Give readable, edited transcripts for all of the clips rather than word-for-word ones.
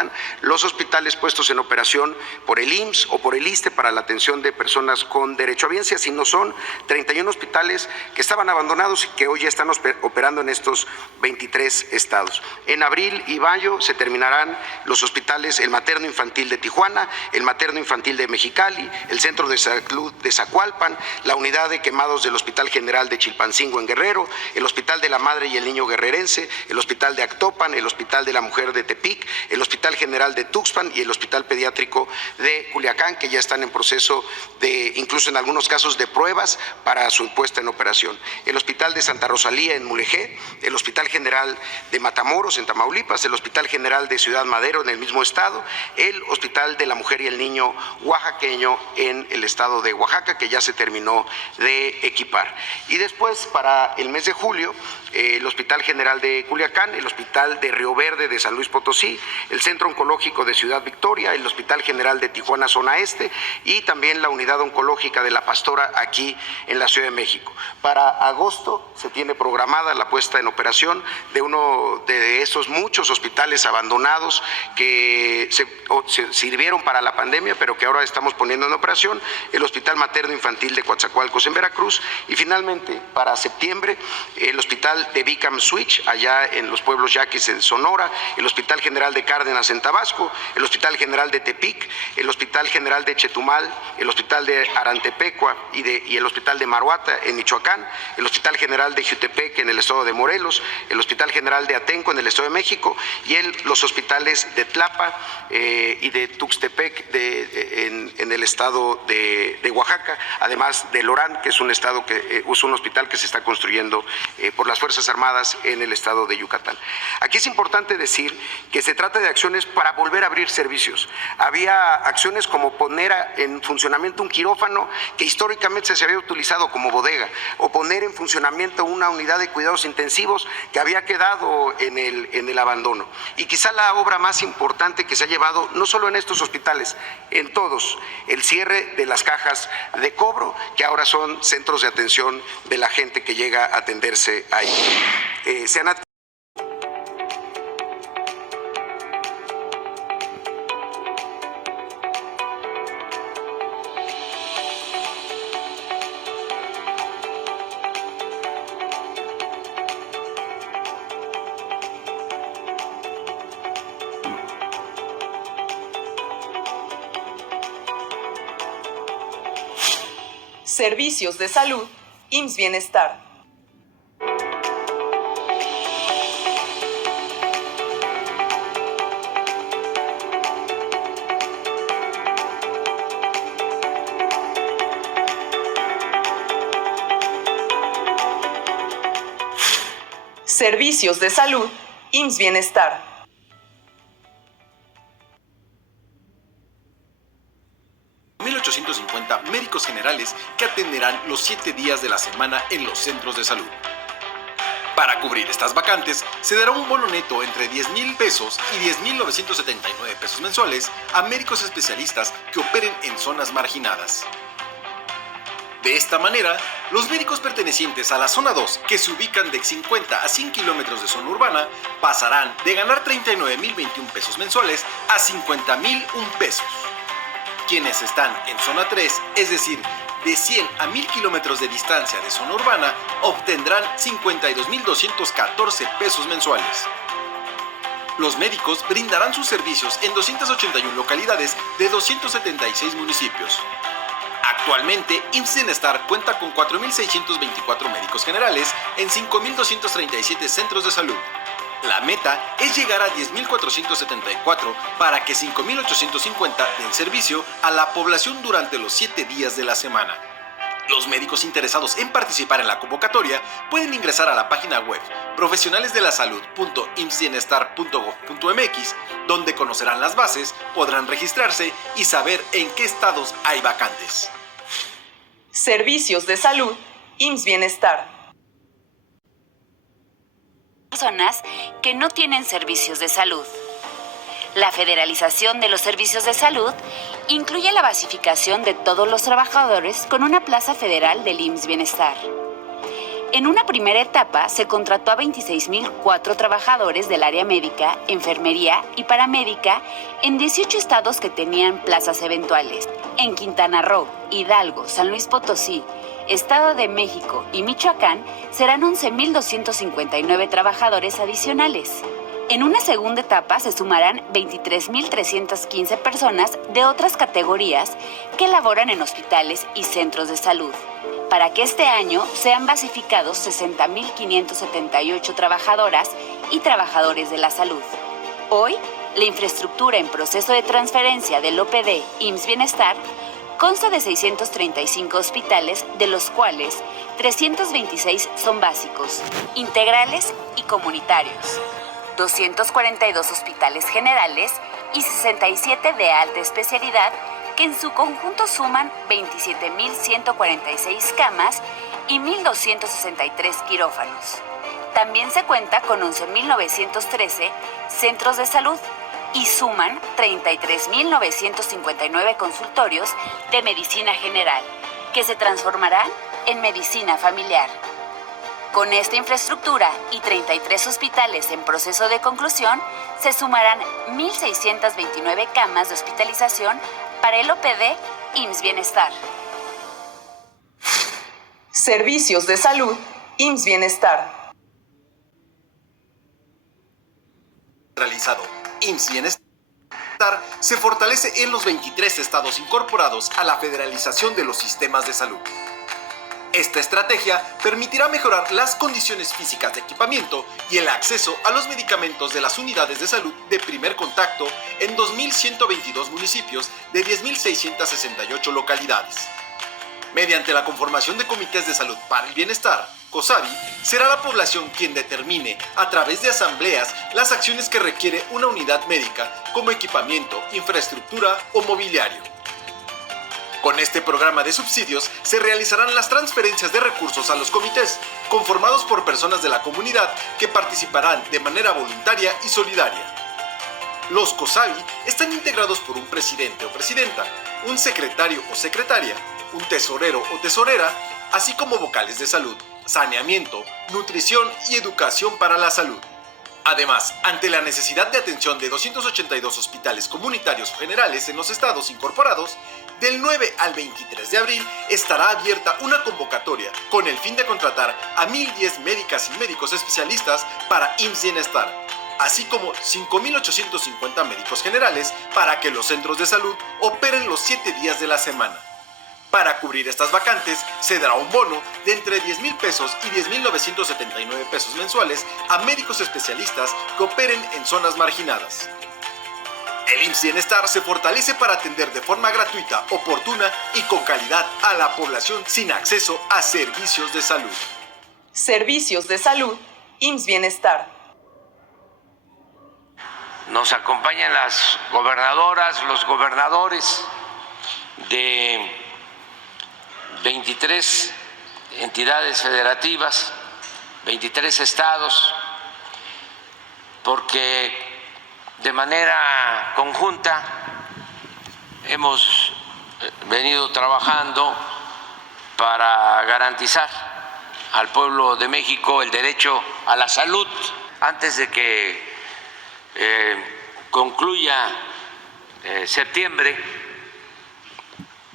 abordan los hospitales puestos en operación por el IMSS o por el ISSSTE para la atención de personas con derechohabiencia, sino son 31 hospitales que estaban abandonados y que hoy ya están operando en estos 23 estados. En abril y mayo se terminarán los hospitales, el materno infantil de Tijuana, el materno infantil de Mexicali, el Centro de Salud de Zacualpan, la unidad de quemados del Hospital General de Chilpancingo en Guerrero, el Hospital de la Madre y el Niño Guerrerense, el Hospital de Actopan, el Hospital de la Mujer de Tepic, el Hospital General de Tuxpan y el Hospital Pediátrico de Culiacán, que ya están en proceso de, incluso en algunos casos, de pruebas para su puesta en operación. El Hospital de Santa Rosalía en Mulegé, el Hospital General de Matamoros en Tamaulipas, el Hospital General de Ciudad Madero en el mismo estado, el Hospital de la Mujer y el Niño oaxaqueño en el estado de Oaxaca, que ya se terminó de equipar. Y después, para el mes de julio, el Hospital General de Culiacán, el Hospital de Río Verde de San Luis Potosí, el Centro Oncológico de Ciudad Victoria, el Hospital General de Tijuana Zona Este y también la Unidad Oncológica de La Pastora aquí en la Ciudad de México. Para agosto se tiene programada la puesta en operación de uno de esos muchos hospitales abandonados que se sirvieron para la pandemia, pero que ahora estamos poniendo en operación, el Hospital Materno Infantil de Coatzacoalcos en Veracruz, y finalmente para septiembre el Hospital de Bicam Switch allá en los pueblos yaquis en Sonora, el Hospital General de Cárdenas en Tabasco, el Hospital General de Tepic, el Hospital General de Chetumal, el Hospital de Arantepecua y el Hospital de Maruata en Michoacán, el Hospital General de Jutepec en el estado de Morelos, el Hospital General de Atenco en el estado de México y los hospitales de Tlapa y de Tuxtepec en el estado de Oaxaca, además de Lorán, que es un estado que es un hospital que se está construyendo por las Fuerzas Armadas en el estado de Yucatán. Aquí es importante decir que se trata de acciones para volver a abrir servicios. Había acciones como poner en funcionamiento un quirófano que históricamente se había utilizado como bodega, o poner en funcionamiento una unidad de cuidados intensivos que había quedado en el abandono. Y quizá la obra más importante que se ha llevado, no solo en estos hospitales, en todos, el cierre de las cajas de cobro, que ahora son centros de atención de la gente que llega a atenderse ahí. Se han Servicios de salud, IMSS Bienestar. Servicios de salud, IMSS Bienestar. Médicos generales que atenderán los 7 días de la semana en los centros de salud. Para cubrir estas vacantes, se dará un bono neto entre 10,000 pesos y 10,979 pesos mensuales a médicos especialistas que operen en zonas marginadas. De esta manera, los médicos pertenecientes a la zona 2, que se ubican de 50 a 100 kilómetros de zona urbana, pasarán de ganar 39,021 pesos mensuales a 50,001 pesos. Quienes están en zona 3, es decir, de 100 a 1,000 kilómetros de distancia de zona urbana, obtendrán 52,214 pesos mensuales. Los médicos brindarán sus servicios en 281 localidades de 276 municipios. Actualmente, IMSS Bienestar cuenta con 4,624 médicos generales en 5,237 centros de salud. La meta es llegar a 10,474 para que 5,850 den servicio a la población durante los 7 días de la semana. Los médicos interesados en participar en la convocatoria pueden ingresar a la página web profesionalesdelasalud.imsbienestar.gov.mx, donde conocerán las bases, podrán registrarse y saber en qué estados hay vacantes. Servicios de salud, IMSS Bienestar. Personas que no tienen servicios de salud. La federalización de los servicios de salud incluye la basificación de todos los trabajadores con una plaza federal del IMSS Bienestar. En una primera etapa se contrató a 26.004 trabajadores del área médica, enfermería y paramédica en 18 estados que tenían plazas eventuales. En Quintana Roo, Hidalgo, San Luis Potosí, Estado de México y Michoacán serán 11.259 trabajadores adicionales. En una segunda etapa se sumarán 23.315 personas de otras categorías que laboran en hospitales y centros de salud, para que este año sean basificados 60.578 trabajadoras y trabajadores de la salud. Hoy, la infraestructura en proceso de transferencia del OPD IMSS Bienestar consta de 635 hospitales, de los cuales 326 son básicos, integrales y comunitarios, 242 hospitales generales y 67 de alta especialidad, que en su conjunto suman 27.146 camas y 1.263 quirófanos. También se cuenta con 11.913 centros de salud y suman 33.959 consultorios de medicina general, que se transformarán en medicina familiar. Con esta infraestructura y 33 hospitales en proceso de conclusión, se sumarán 1.629 camas de hospitalización para el OPD IMSS Bienestar. Servicios de salud IMSS Bienestar. Realizado IMSS Bienestar se fortalece en los 23 estados incorporados a la federalización de los sistemas de salud. Esta estrategia permitirá mejorar las condiciones físicas de equipamiento y el acceso a los medicamentos de las unidades de salud de primer contacto en 2.122 municipios de 10.668 localidades. Mediante la conformación de comités de salud para el bienestar, COSABI será la población quien determine, a través de asambleas, las acciones que requiere una unidad médica, como equipamiento, infraestructura o mobiliario. Con este programa de subsidios se realizarán las transferencias de recursos a los comités, conformados por personas de la comunidad que participarán de manera voluntaria y solidaria. Los COSABI están integrados por un presidente o presidenta, un secretario o secretaria, un tesorero o tesorera, así como vocales de salud, saneamiento, nutrición y educación para la salud. Además, ante la necesidad de atención de 282 hospitales comunitarios generales en los estados incorporados, del 9 al 23 de abril estará abierta una convocatoria con el fin de contratar a 1.010 médicas y médicos especialistas para IMSS Bienestar, así como 5.850 médicos generales para que los centros de salud operen los 7 días de la semana. Para cubrir estas vacantes, se dará un bono de entre 10,000 pesos y 10,979 pesos mensuales a médicos especialistas que operen en zonas marginadas. El IMSS Bienestar se fortalece para atender de forma gratuita, oportuna y con calidad a la población sin acceso a servicios de salud. Servicios de salud IMSS Bienestar. Nos acompañan las gobernadoras, los gobernadores de 23 entidades federativas, 23 estados, porque de manera conjunta hemos venido trabajando para garantizar al pueblo de México el derecho a la salud. Antes de que concluya septiembre,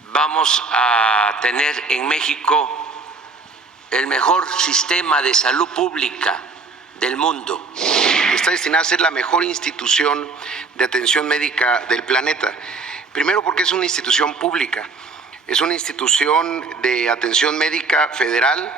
vamos a tener en México el mejor sistema de salud pública del mundo. Está destinada a ser la mejor institución de atención médica del planeta. Primero porque es una institución pública, es una institución de atención médica federal,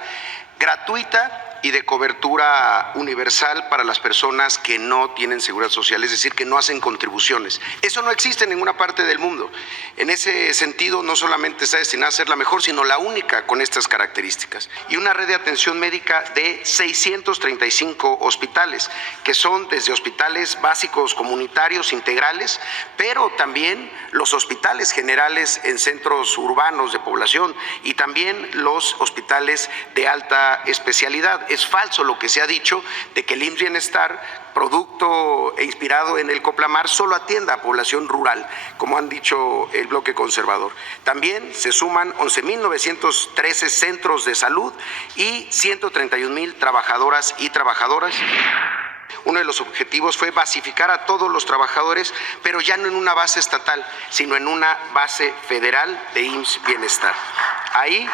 gratuita y de cobertura universal para las personas que no tienen seguridad social, es decir, que no hacen contribuciones. Eso no existe en ninguna parte del mundo. En ese sentido, no solamente está destinada a ser la mejor, sino la única con estas características. Y una red de atención médica de 635 hospitales, que son desde hospitales básicos comunitarios integrales, pero también los hospitales generales en centros urbanos de población y también los hospitales de alta especialidad. es falso lo que se ha dicho de que el IMSS Bienestar, producto e inspirado en el Coplamar, solo atienda a población rural, como han dicho el bloque conservador. También se suman 11.913 centros de salud y 131,000 trabajadoras y trabajadores. Uno de los objetivos fue basificar a todos los trabajadores, pero ya no en una base estatal, sino en una base federal de IMSS Bienestar. Ahí,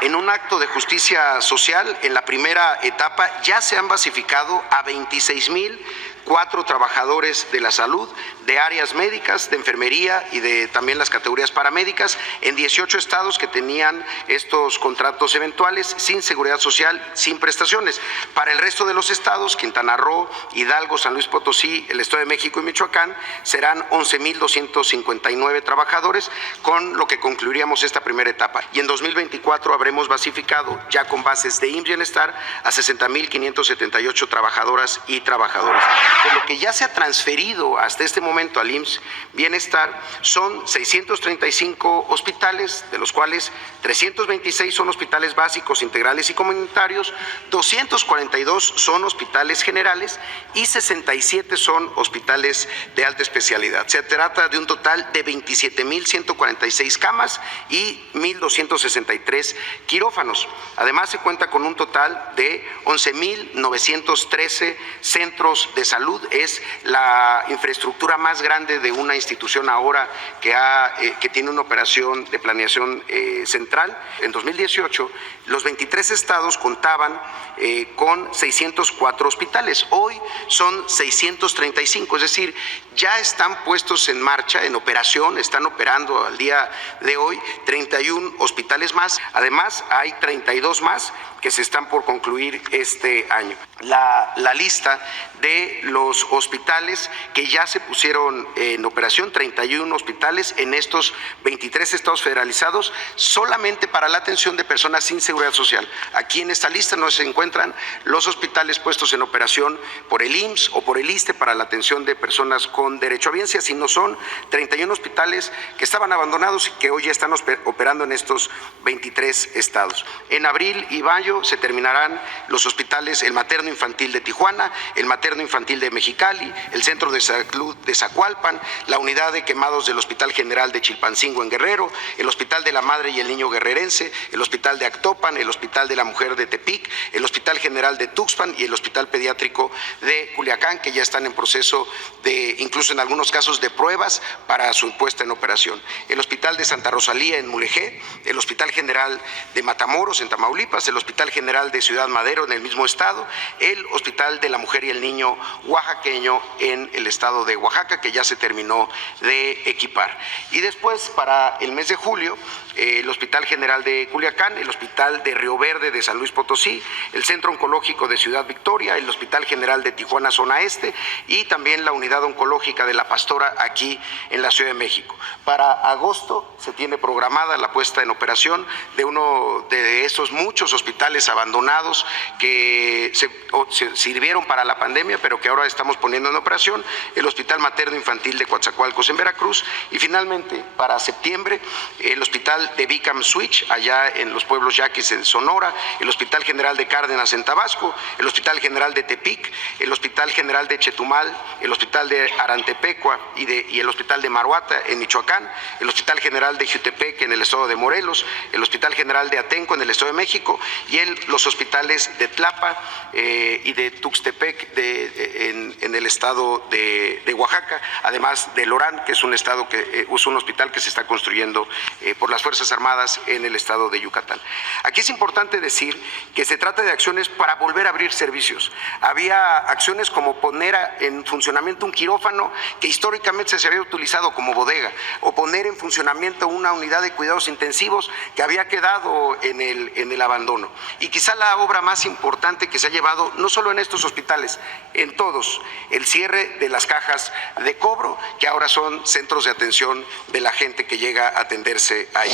en un acto de justicia social, en la primera etapa ya se han basificado a 26,004 trabajadores de la salud, de áreas médicas, de enfermería y de también las categorías paramédicas, en 18 estados que tenían estos contratos eventuales sin seguridad social, sin prestaciones. Para el resto de los estados, Quintana Roo, Hidalgo, San Luis Potosí, el Estado de México y Michoacán, serán 11,259 trabajadores, con lo que concluiríamos esta primera etapa. Y en 2024 habremos basificado, ya con bases de IMSS Bienestar, a 60,578 trabajadoras y trabajadores. De lo que ya se ha transferido hasta este momento al IMSS Bienestar son 635 hospitales, de los cuales 326 son hospitales básicos, integrales y comunitarios, 242 son hospitales generales y 67 son hospitales de alta especialidad. Se trata de un total de 27,146 camas y 1,263 quirófanos. Además, se cuenta con un total de 11,913 centros de salud. Es la infraestructura más grande de una institución ahora que tiene una operación de planeación central. En 2018, los 23 estados contaban con 604 hospitales. Hoy son 635, es decir, ya están puestos en marcha, en operación, están operando al día de hoy 31 hospitales más. Además, hay 32 más que se están por concluir este año. La lista de los hospitales que ya se pusieron en operación, 31 hospitales en estos 23 estados federalizados, solamente para la atención de personas sin seguridad social. Aquí en esta lista no se encuentran los hospitales puestos en operación por el IMSS o por el ISSSTE para la atención de personas con derechohabiencia, sino son 31 hospitales que estaban abandonados y que hoy ya están operando en estos 23 estados. En abril y mayo se terminarán los hospitales, el materno infantil de Tijuana, el materno infantil de Mexicali, el centro de salud de Zacualpan, la unidad de quemados del Hospital General de Chilpancingo en Guerrero, el Hospital de la Madre y el Niño Guerrerense, el Hospital de Actopan, el Hospital de la Mujer de Tepic, el Hospital General de Tuxpan y el Hospital Pediátrico de Culiacán, que ya están en proceso de, incluso en algunos casos, de pruebas para su puesta en operación. El Hospital de Santa Rosalía en Mulegé, el Hospital General de Matamoros en Tamaulipas, el Hospital General de Ciudad Madero en el mismo estado, el Hospital de la Mujer y el Niño oaxaqueño en el estado de Oaxaca, que ya se terminó de equipar. Y después, para el mes de julio, el Hospital General de Culiacán, el Hospital de Río Verde de San Luis Potosí, el Centro Oncológico de Ciudad Victoria, el Hospital General de Tijuana Zona Este y también la Unidad Oncológica de La Pastora aquí en la Ciudad de México. Para agosto se tiene programada la puesta en operación de uno de esos muchos hospitales abandonados que se sirvieron para la pandemia, pero que ahora estamos poniendo en operación, el Hospital Materno Infantil de Coatzacoalcos en Veracruz, y finalmente para septiembre el Hospital de Bicam Switch allá en los pueblos yaquis en Sonora, el Hospital General de Cárdenas en Tabasco, el Hospital General de Tepic, el Hospital General de Chetumal, el Hospital de Arantepecua y el Hospital de Maruata en Michoacán, el Hospital General de Jutepec en el estado de Morelos, el Hospital General de Atenco en el estado de México y los hospitales de Tlapa y de Tuxtepec en el estado de Oaxaca, además de Lorán, que es un estado que es un hospital que se está construyendo por las Fuerzas Armadas en el estado de Yucatán. Aquí es importante decir que se trata de acciones para volver a abrir servicios. Había acciones como poner en funcionamiento un quirófano que históricamente se había utilizado como bodega, o poner en funcionamiento una unidad de cuidados intensivos que había quedado en el abandono. Y quizá la obra más importante que se ha llevado, no solo en estos hospitales, en todos, el cierre de las cajas de cobro, que ahora son centros de atención de la gente que llega a atenderse ahí.